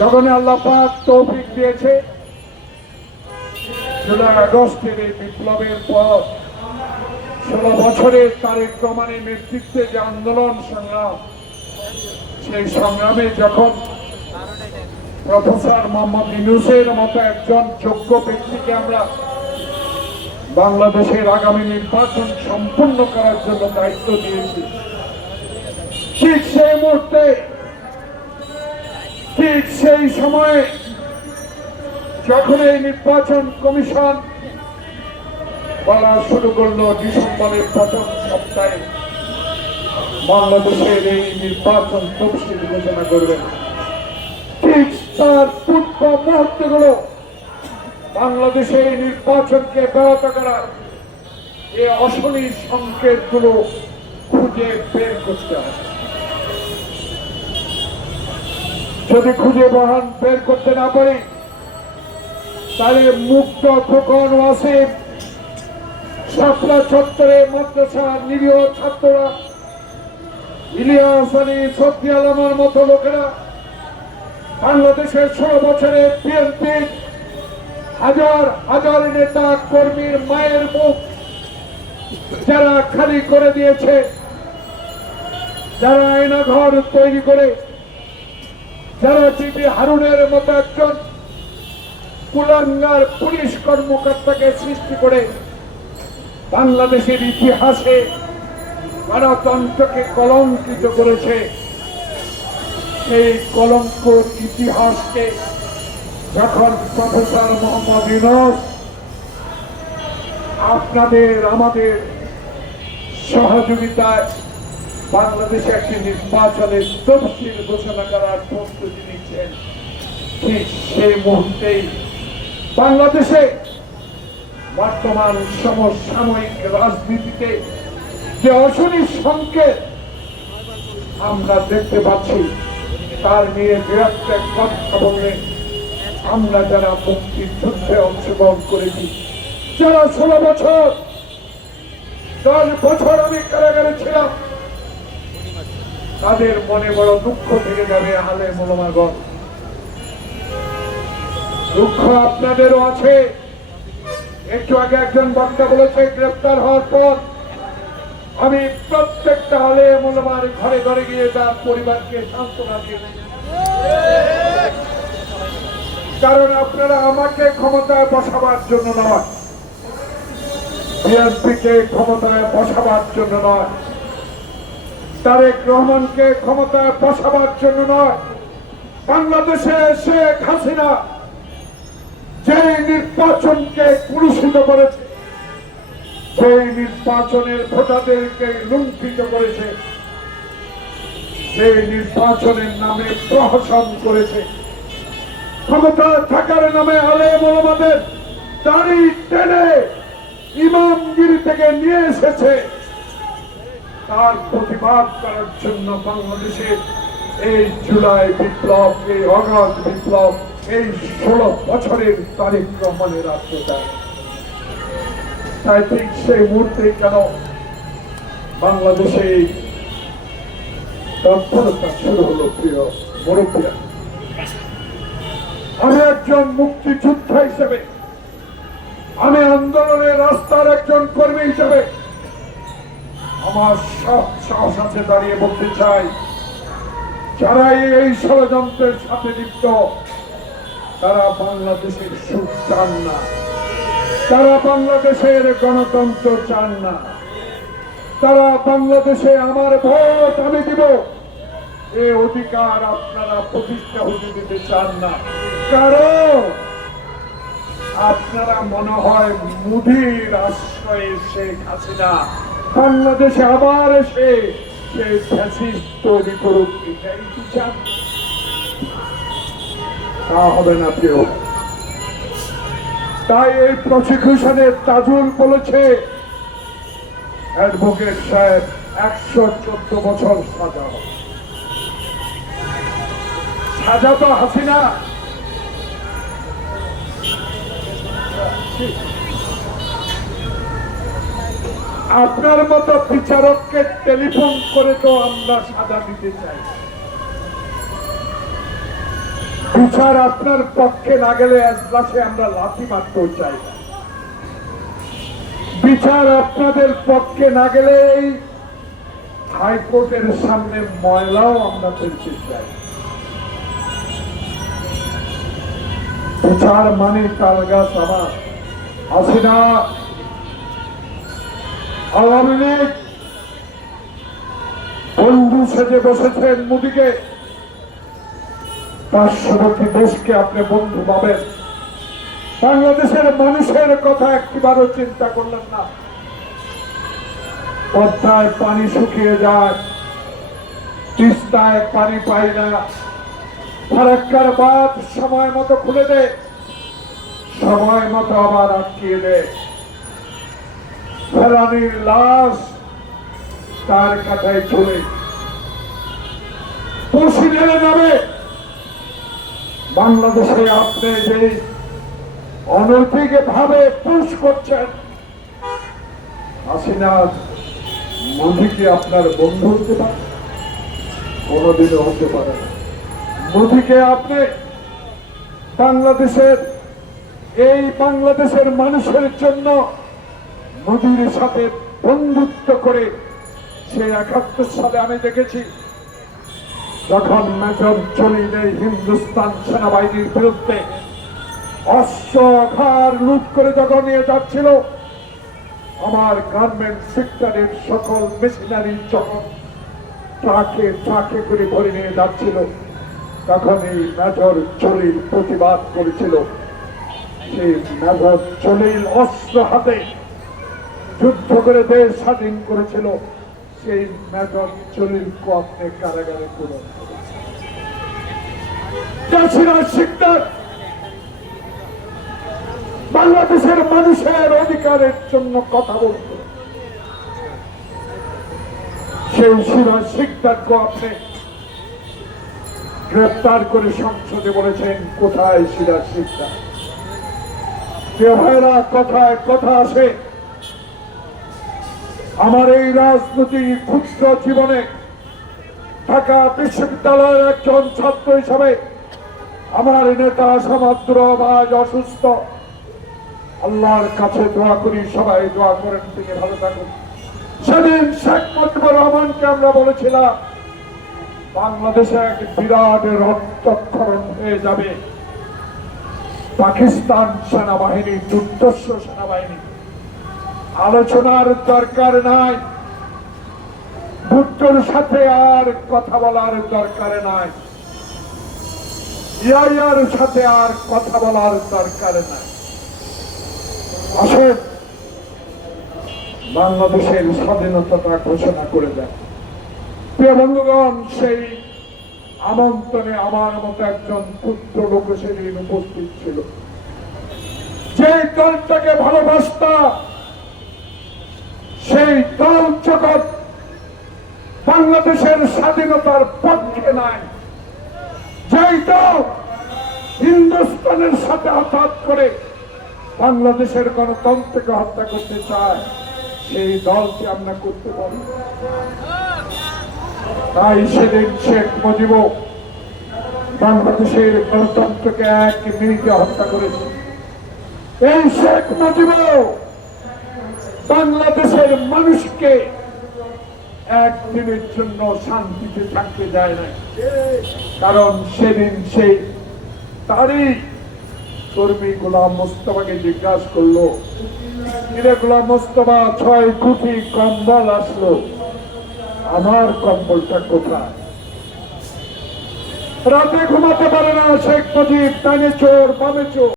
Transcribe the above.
যখন আল্লাহ পাক তৌফিক দিয়েছে, জুলাই আগস্টের এই বিপ্লবের পর ষোলো বছরের তারেক নেতৃত্বে যে আন্দোলন সংগ্রাম, সেই সংগ্রামে যখন প্রফেসর মোহাম্মদ ইউনুসের মতো একজন যোগ্য ব্যক্তিকে আমরা বাংলাদেশের আগামী নির্বাচন সম্পূর্ণ করার জন্য দায়িত্ব দিয়েছি ঠিক সেই মুহূর্তে, ঠিক সেই সময়ে যখন এই নির্বাচন কমিশন বলা শুরু করল ডিসেম্বরের প্রথম সপ্তাহে বাংলাদেশের এই নির্বাচন তফসিল ঘোষণা করবেন ঠিক তার পূর্ব মুহূর্তগুলো, বাংলাদেশে এই নির্বাচনকে ব্যাহত করার এই অশনি সংকেতগুলো খুঁজে বের করতে হবে। যদি খুঁজে বহান বের করতে না পারি, তাহলে মুক্ত খোকন ওয়াসিম সাতলা চত্বরে মাদ্রাসা নিরীহ ছাত্ররা, ইলিয়াস আলী সত্যি মতো লোকেরা বাংলাদেশের ষোলো বছরের বিএনপি হাজার হাজার নেতা কর্মীর মায়ের মুখ যারা খালি করে দিয়েছে, যারা আয়না ঘর তৈরি করে যারা টিভি হারুনের মতো একজন কুলাঙ্গার পুলিশ কর্মকর্তাকে সৃষ্টি করে বাংলাদেশের ইতিহাসে গণতন্ত্রকে কলঙ্কিত করেছে। সেই কলঙ্ক ইতিহাসকে যখন প্রফেসর মোহাম্মদ ইউনুস আপনাদের, আমাদের সহযোগিতায় বাংলাদেশে একটি নির্বাচনের তফসিল ঘোষণা করার প্রস্তুতি নিচ্ছেন। ঠিক সেই মুহূর্তেই বাংলাদেশে বর্তমান সমসাময়িক রাজনীতিতে যে অশনি সংকেত আমরা দেখতে পাচ্ছি, তার নিয়ে বিরাট এক কথা বললে আমরা যারা মুক্তির যুদ্ধে অংশগ্রহণ করেছি, যারা ষোলো বছর, দশ বছর আমি কারাগারে ছিলাম তাদের মনে বড় দুঃখ থেকে যাবে আলে মনোমাগন দুঃখ আপনাদেরও আছে। একটু আগে একজন বক্তা বলেছে, গ্রেপ্তার হওয়ার পর আমি প্রত্যেকটা হলে মূল্যমান ঘরে ঘরে গিয়ে তার পরিবারকে সান্ত্বনা দিয়েছি কারণ আপনারা আমাকে ক্ষমতায় বসাবার জন্য নয়। বিএনপিকে ক্ষমতায় বসাবার জন্য নয়। তারেক রহমানকে ক্ষমতায় বসাবার জন্য নয়। বাংলাদেশে শেখ হাসিনা যে নির্বাচনকে কুলুষিত করেছে সেই নির্বাচনের ভোটারদেরকে লুণ্ঠিত করেছে, সেই নির্বাচনের নামে প্রহসন করেছে। ক্ষমতা থাকার নামে আলে মোহাম্মদের দাড়ি টেনে ইমামগিরি থেকে নিয়ে এসেছে। তার প্রতিবাদ করার জন্য বাংলাদেশের এই জুলাই বিপ্লব, এই অগাধ বিপ্লব, এই ষোলো বছরের তারিখ রহমানের আত্মদায় তাই ঠিক সেই মুহূর্তে কেন বাংলাদেশে তৎপরতা শুরু হলো প্রিয় মুরব্বীরা? আমি একজন মুক্তিযোদ্ধা হিসেবে, আমি আন্দোলনের রাস্তার একজন কর্মী হিসেবে আমার সব সাহস আছে দাঁড়িয়ে বলতে চাই। যারা এই ষড়যন্ত্রের সাথে লিপ্ত, তারা বাংলাদেশের সুখ চান না। তারা বাংলাদেশের গণতন্ত্র চান না। তারা বাংলাদেশে আমার ভোট আমি দিব। এ অধিকার আপনারা প্রতিষ্ঠা হতে দিতে চান না। কারণ আপনারা মনে হয় মুদির আশ্রয়ে শেখ হাসিনা বাংলাদেশে আবার এসে তৈরি করুক তা হবে না কেউ তাই এই প্রসিকিউশনের তাজুল বলেছে অ্যাডভোকেট সাহেব, একশো চোদ্দ বছর সাজা। সাজা তো হাসিনা। আপনার মতো বিচারককে টেলিফোন করে তো আমরা সাজা দিতে চাই। বিচার আপনার পক্ষে না গেলে এজলাসে আমরা লাথি মারতেও চাই বিচার আপনাদের পক্ষে না গেলে এই হাইকোর্টের সামনে ময়লাও আমরা ফেলতে চাই। বিচার মানে তাল গাছ আমার। হাসিনা আওয়ামী লীগ বন্ধু সেজে বসেছেন মোদীকে। পার্শ্ববর্তী দেশকে আপনি বন্ধু পাবেন বাংলাদেশের মানুষের কথা একটিবারও চিন্তা করলেন না। পদ্মায় পানি শুকিয়ে যায়, তিস্তায় পানি পাই না। ফারাক্কার বাদ সময় মতো খুলে দেয় সময় মতো আবার আটকিয়ে দে। ফেরানির লাশ তার কাঠায় চলে পশু ঢেলে যাবে বাংলাদেশে আপনি যে অনৈতিক ভাবে পুশ করছেন, হাসিনা মোদী কি আপনার বন্ধু হতে পারে? কোনোদিনও হতে পারে মোদীকে আপনি বাংলাদেশের, এই বাংলাদেশের মানুষের জন্য মোদীর সাথে বন্ধুত্ব করে সে একাত্তর সালে আমি দেখেছি, যখন মেজর জলিল এই হিন্দুস্তান সেনাবাহিনীর বিরুদ্ধে অস্ত্র ঘাড় লুট করে যখন নিয়ে যাচ্ছিল, আমার গার্মেন্ট সেক্টরের সকল মেশিনারি যখন ট্রাকে ট্রাকে করে ভরে নিয়ে যাচ্ছিল, তখন এই মেজর জলিল প্রতিবাদ করেছিল। সেই মেজর জলিল অস্ত্র হাতে যুদ্ধ করে দেশ স্বাধীন করেছিল সেই মেজর জলিলকে আপনি কারাগারে তুলে বাংলাদেশের মানুষের অধিকারের জন্য কথা বলত। সেই সিরাজ শিকদারকে আপনি গ্রেপ্তার করে সংসদে বলেছেন, কোথায় সিরাজ যে ভাইরা কথায় কথা আসে। আমার এই রাজনৈতিক ক্ষুদ্র জীবনে ঢাকা বিশ্ববিদ্যালয়ের একজন ছাত্র হিসাবে আমার নেতা সমাদ্র আজ অসুস্থ। আল্লাহর কাছে দোয়া করি, সবাই দোয়া করেন, তিনি ভালো থাকুন। সেদিন শেখ মুজিবুর রহমানকে আমরা বলেছিলাম, বাংলাদেশে এক বিরাট রক্তক্ষরণ হয়ে যাবে। পাকিস্তান সেনাবাহিনী, দুর্দর্শ সেনাবাহিনী। আলোচনার দরকার নাই। ভুট্টোর সাথে আর কথা বলার দরকার নাই। ইয়ার সাথে আর কথা বলার দরকার নাই। আসেন, বাংলাদেশের স্বাধীনতাটা ঘোষণা করে দেন। প্রিয় বন্ধুগণ, সেই আমন্ত্রণে আমার মতো একজন পুত্র লোক সেদিন উপস্থিত ছিল। যে দলটাকে ভালোবাসতাম সেই দল জগৎ বাংলাদেশের স্বাধীনতার পক্ষে নাই। যেই দল হিন্দুস্তানের সাথে হঠাৎ করে বাংলাদেশের গণতন্ত্রকে হত্যা করতে চায়, সেই দলকে আমরা করতে পারি। তাই সেদিন শেখ মুজিব বাংলাদেশের গণতন্ত্রকে এক মিনিটে হত্যা করেছে। এই শেখ মুজিব বাংলাদেশের মানুষকে একদিনের জন্য শান্তিতে থাকতে দেয় না কারণ সেদিন সেই তারই কর্মী গোলাম মোস্তফাকে জিজ্ঞাসা করল, কিরে গোলাম মোস্তফা, ছয় কোটি কম্বল আসলো। আমার কম্বলটা কোথায়? রাতে ঘুমাতে পারে না শেখ মুজিব, ডানে চোর, বামে চোর।